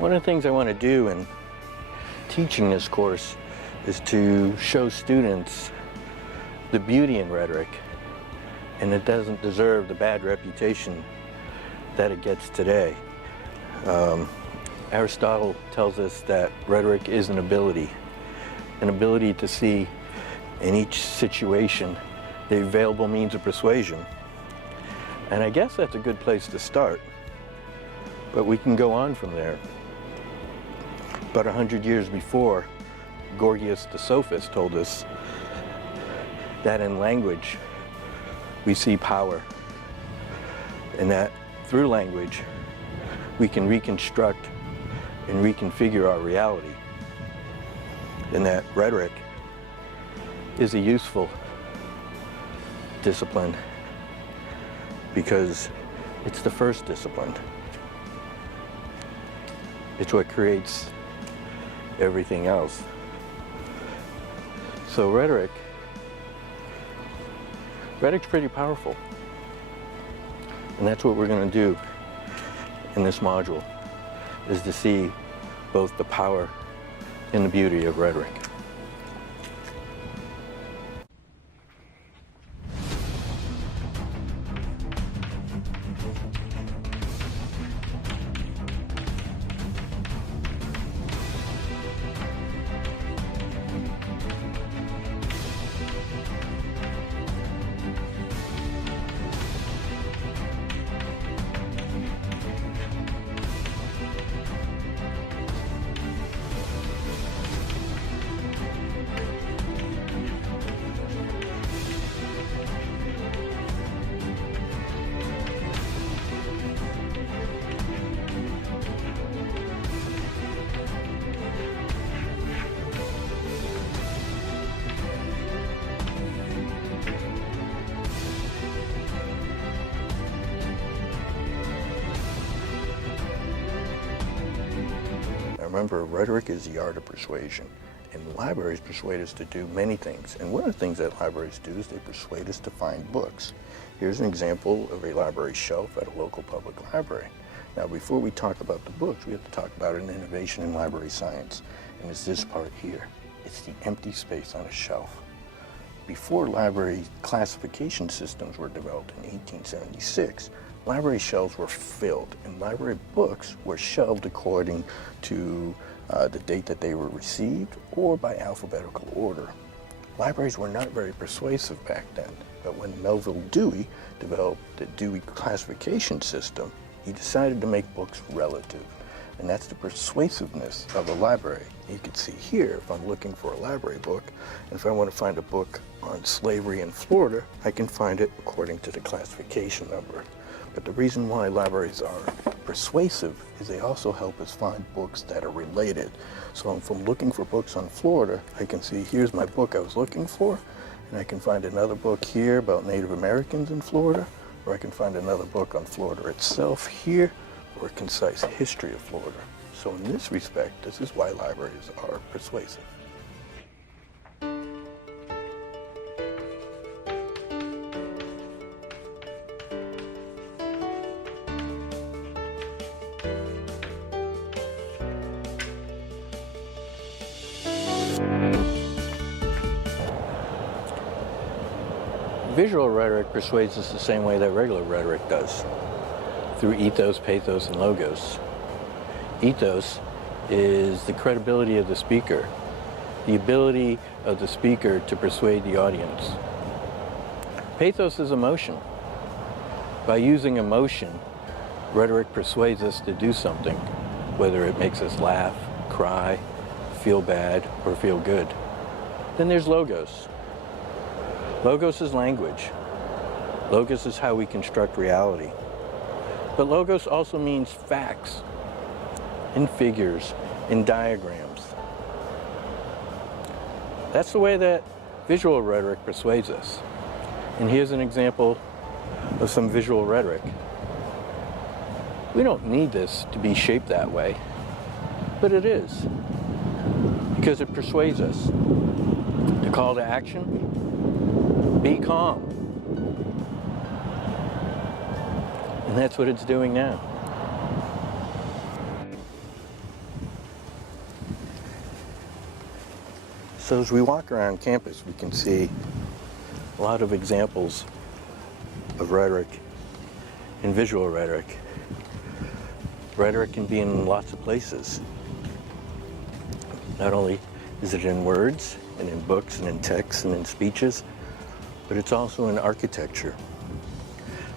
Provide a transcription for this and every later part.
One of the things I want to do in teaching this course is to show students the beauty in rhetoric, and it doesn't deserve the bad reputation that it gets today. Aristotle tells us that rhetoric is an ability to see in each situation the available means of persuasion. And I guess that's a good place to start, but we can go on from there. About 100 years before, Gorgias the sophist told us that in language we see power, and that through language we can reconstruct and reconfigure our reality, and that rhetoric is a useful discipline because it's the first discipline. It's what creates everything else. So rhetoric's pretty powerful. And that's what we're going to do in this module, is to see both the power and the beauty of rhetoric. Remember, rhetoric is the art of persuasion, and libraries persuade us to do many things. And one of the things that libraries do is they persuade us to find books. Here's an example of a library shelf at a local public library. Now, before we talk about the books, we have to talk about an innovation in library science, and it's this part here. It's the empty space on a shelf. Before library classification systems were developed in 1876, library shelves were filled, and library books were shelved according to the date that they were received or by alphabetical order. Libraries were not very persuasive back then, but when Melville Dewey developed the Dewey classification system, he decided to make books relative. And that's the persuasiveness of a library. You can see here, if I'm looking for a library book, and if I want to find a book on slavery in Florida, I can find it according to the classification number. But the reason why libraries are persuasive is they also help us find books that are related. So if I'm looking for books on Florida, I can see here's my book I was looking for, and I can find another book here about Native Americans in Florida, or I can find another book on Florida itself here, or a concise history of Florida. So in this respect, this is why libraries are persuasive. Visual rhetoric persuades us the same way that regular rhetoric does, through ethos, pathos, and logos. Ethos is the credibility of the speaker, the ability of the speaker to persuade the audience. Pathos is emotion. By using emotion, rhetoric persuades us to do something, whether it makes us laugh, cry, feel bad, or feel good. Then there's logos. Logos is language. Logos is how we construct reality. But logos also means facts, and figures, and diagrams. That's the way that visual rhetoric persuades us. And here's an example of some visual rhetoric. We don't need this to be shaped that way, but it is, because it persuades us. The call to action: be calm. And that's what it's doing now. So as we walk around campus, we can see a lot of examples of rhetoric and visual rhetoric. Rhetoric can be in lots of places. Not only is it in words and in books and in texts and in speeches, but it's also in architecture,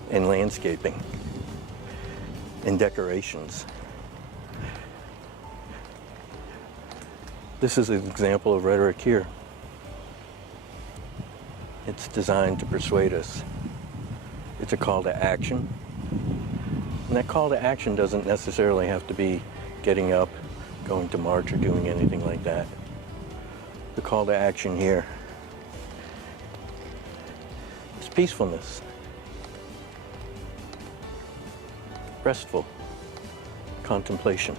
in landscaping, in decorations. This is an example of rhetoric here. It's designed to persuade us. It's a call to action. And that call to action doesn't necessarily have to be getting up, going to march, or doing anything like that. The call to action here is peacefulness, restful contemplation.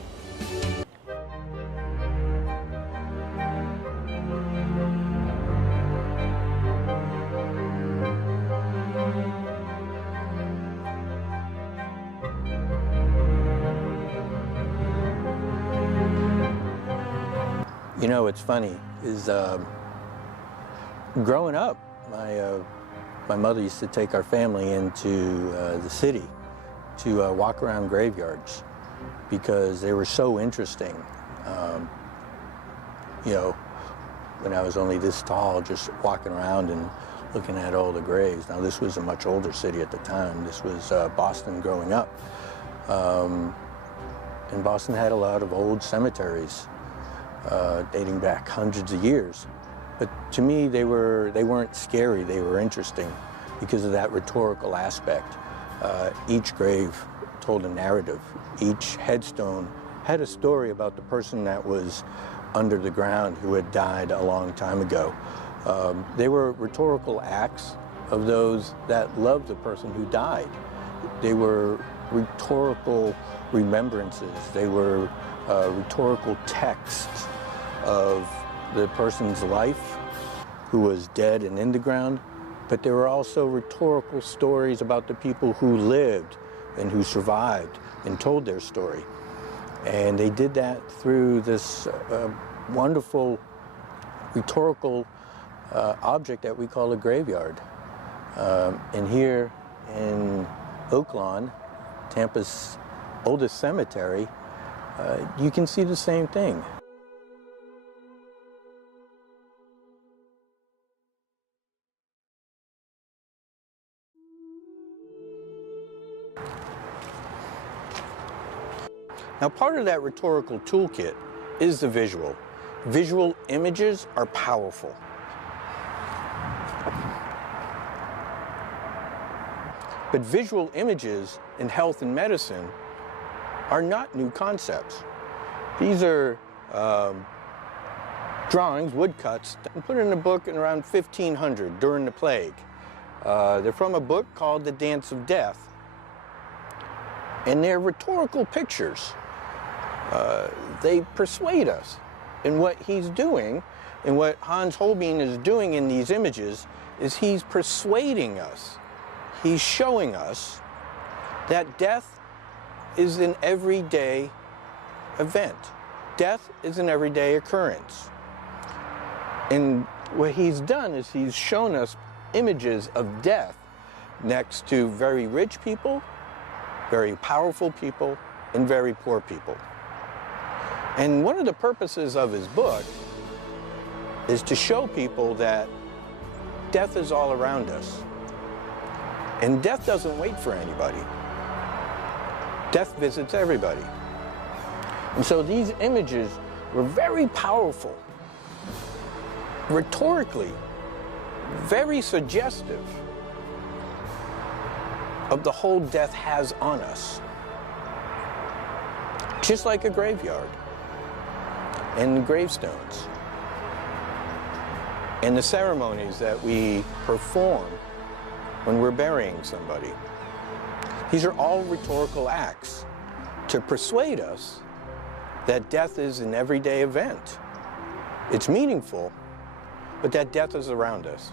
You know, what's funny is growing up, my mother used to take our family into the city to walk around graveyards because they were so interesting. You know, when I was only this tall, just walking around and looking at all the graves. Now, this was a much older city at the time. This was Boston growing up. And Boston had a lot of old cemeteries dating back hundreds of years. But to me, they weren't scary, they were interesting because of that rhetorical aspect. Each grave told a narrative. Each headstone had a story about the person that was under the ground who had died a long time ago. They were rhetorical acts of those that loved the person who died. They were rhetorical remembrances. They were rhetorical texts of the person's life who was dead and in the ground, but there were also rhetorical stories about the people who lived and who survived and told their story. And they did that through this wonderful rhetorical object that we call a graveyard. And here in Oak Lawn, Tampa's oldest cemetery, you can see the same thing. Now, part of that rhetorical toolkit is the visual. Visual images are powerful. But visual images in health and medicine are not new concepts. These are drawings, woodcuts, put in a book in around 1500 during the plague. They're from a book called The Dance of Death. And they're rhetorical pictures. They persuade us. And what he's doing, and what Hans Holbein is doing in these images, is he's persuading us. He's showing us that death is an everyday event. Death is an everyday occurrence. And what he's done is he's shown us images of death next to very rich people, very powerful people, and very poor people. And one of the purposes of his book is to show people that death is all around us. And death doesn't wait for anybody. Death visits everybody. And so these images were very powerful, rhetorically, very suggestive of the hold death has on us. Just like a graveyard, and the gravestones, and the ceremonies that we perform when we're burying somebody. These are all rhetorical acts to persuade us that death is an everyday event. It's meaningful, but that death is around us.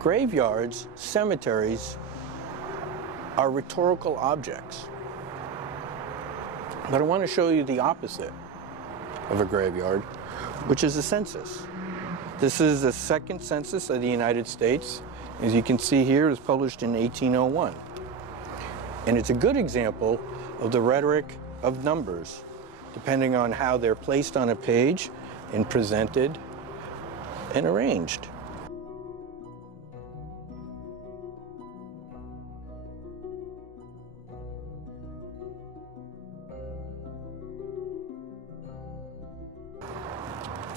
Graveyards, cemeteries, are rhetorical objects. But I want to show you the opposite of a graveyard, which is a census. This is the second census of the United States. As you can see here, it was published in 1801. And it's a good example of the rhetoric of numbers, depending on how they're placed on a page and presented and arranged.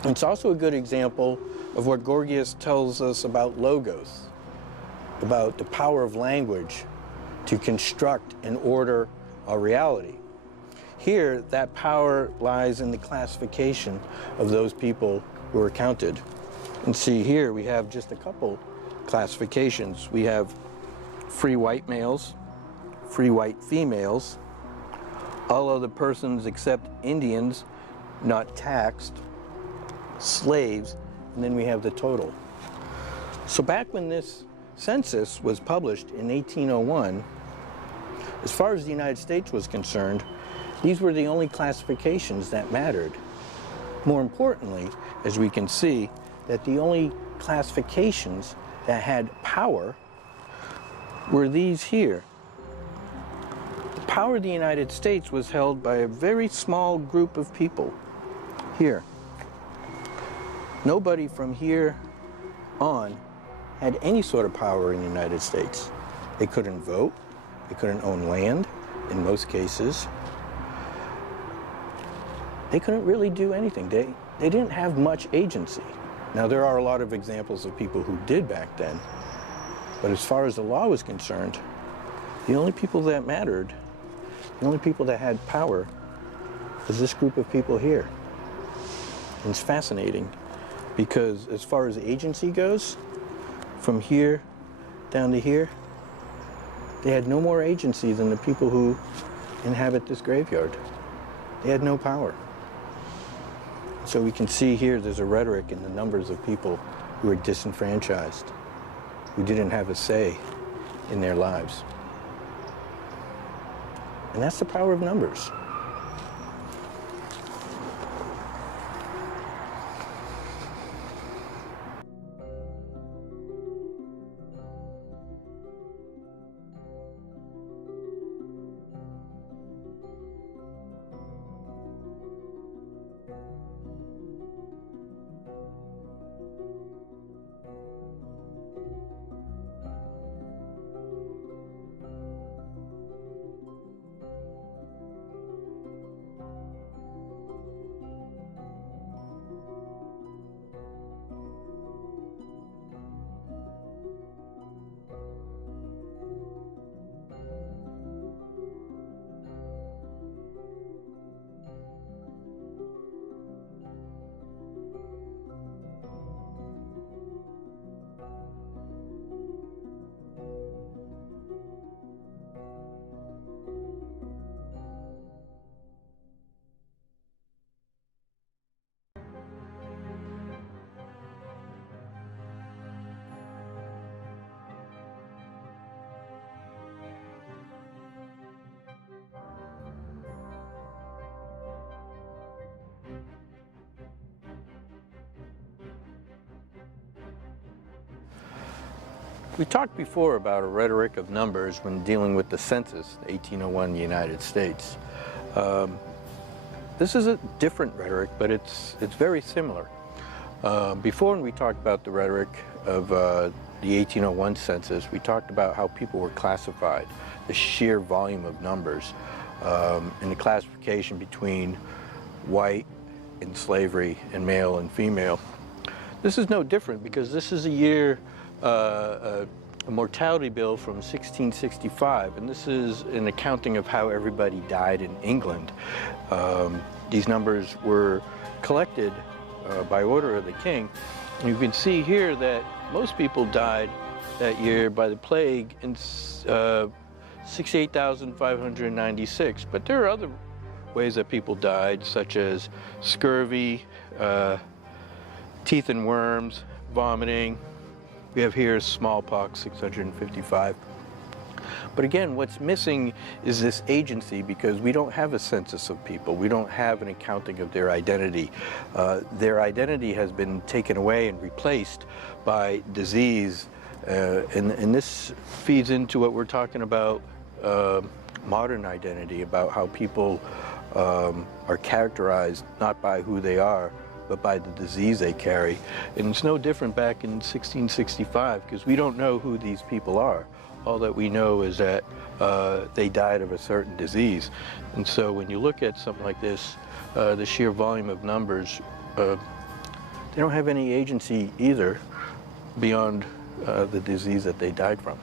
It's also a good example of what Gorgias tells us about logos, about the power of language to construct and order our reality. Here, that power lies in the classification of those people who are counted. And see here, we have just a couple classifications. We have free white males, free white females, all other persons except Indians not taxed, slaves, and then we have the total. So back when this census was published in 1801, as far as the United States was concerned, these were the only classifications that mattered. More importantly, as we can see, that the only classifications that had power were these here. The power of the United States was held by a very small group of people here. Nobody from here on had any sort of power in the United States. They couldn't vote, they couldn't own land in most cases. They couldn't really do anything. They didn't have much agency. Now there are a lot of examples of people who did back then, but as far as the law was concerned, the only people that mattered, the only people that had power was this group of people here. And it's fascinating, because as far as agency goes, from here down to here, they had no more agency than the people who inhabit this graveyard. They had no power. So we can see here there's a rhetoric in the numbers of people who are disenfranchised, who didn't have a say in their lives. And that's the power of numbers. We talked before about a rhetoric of numbers when dealing with the census, 1801 United States. This is a different rhetoric, but it's very similar. Before, when we talked about the rhetoric of the 1801 census, we talked about how people were classified, the sheer volume of numbers, and the classification between white and slavery and male and female. This is no different, because this is a year, a mortality bill from 1665, and this is an accounting of how everybody died in England. These numbers were collected by order of the king. And you can see here that most people died that year by the plague in 68,596, but there are other ways that people died, such as scurvy, teeth and worms, vomiting, We have here smallpox, 655. But again, what's missing is this agency, because we don't have a census of people. We don't have an accounting of their identity. Their identity has been taken away and replaced by disease. And this feeds into what we're talking about, modern identity, about how people are characterized not by who they are, but by the disease they carry. And it's no different back in 1665, because we don't know who these people are. All that we know is that they died of a certain disease. And so when you look at something like this, the sheer volume of numbers, they don't have any agency either beyond the disease that they died from.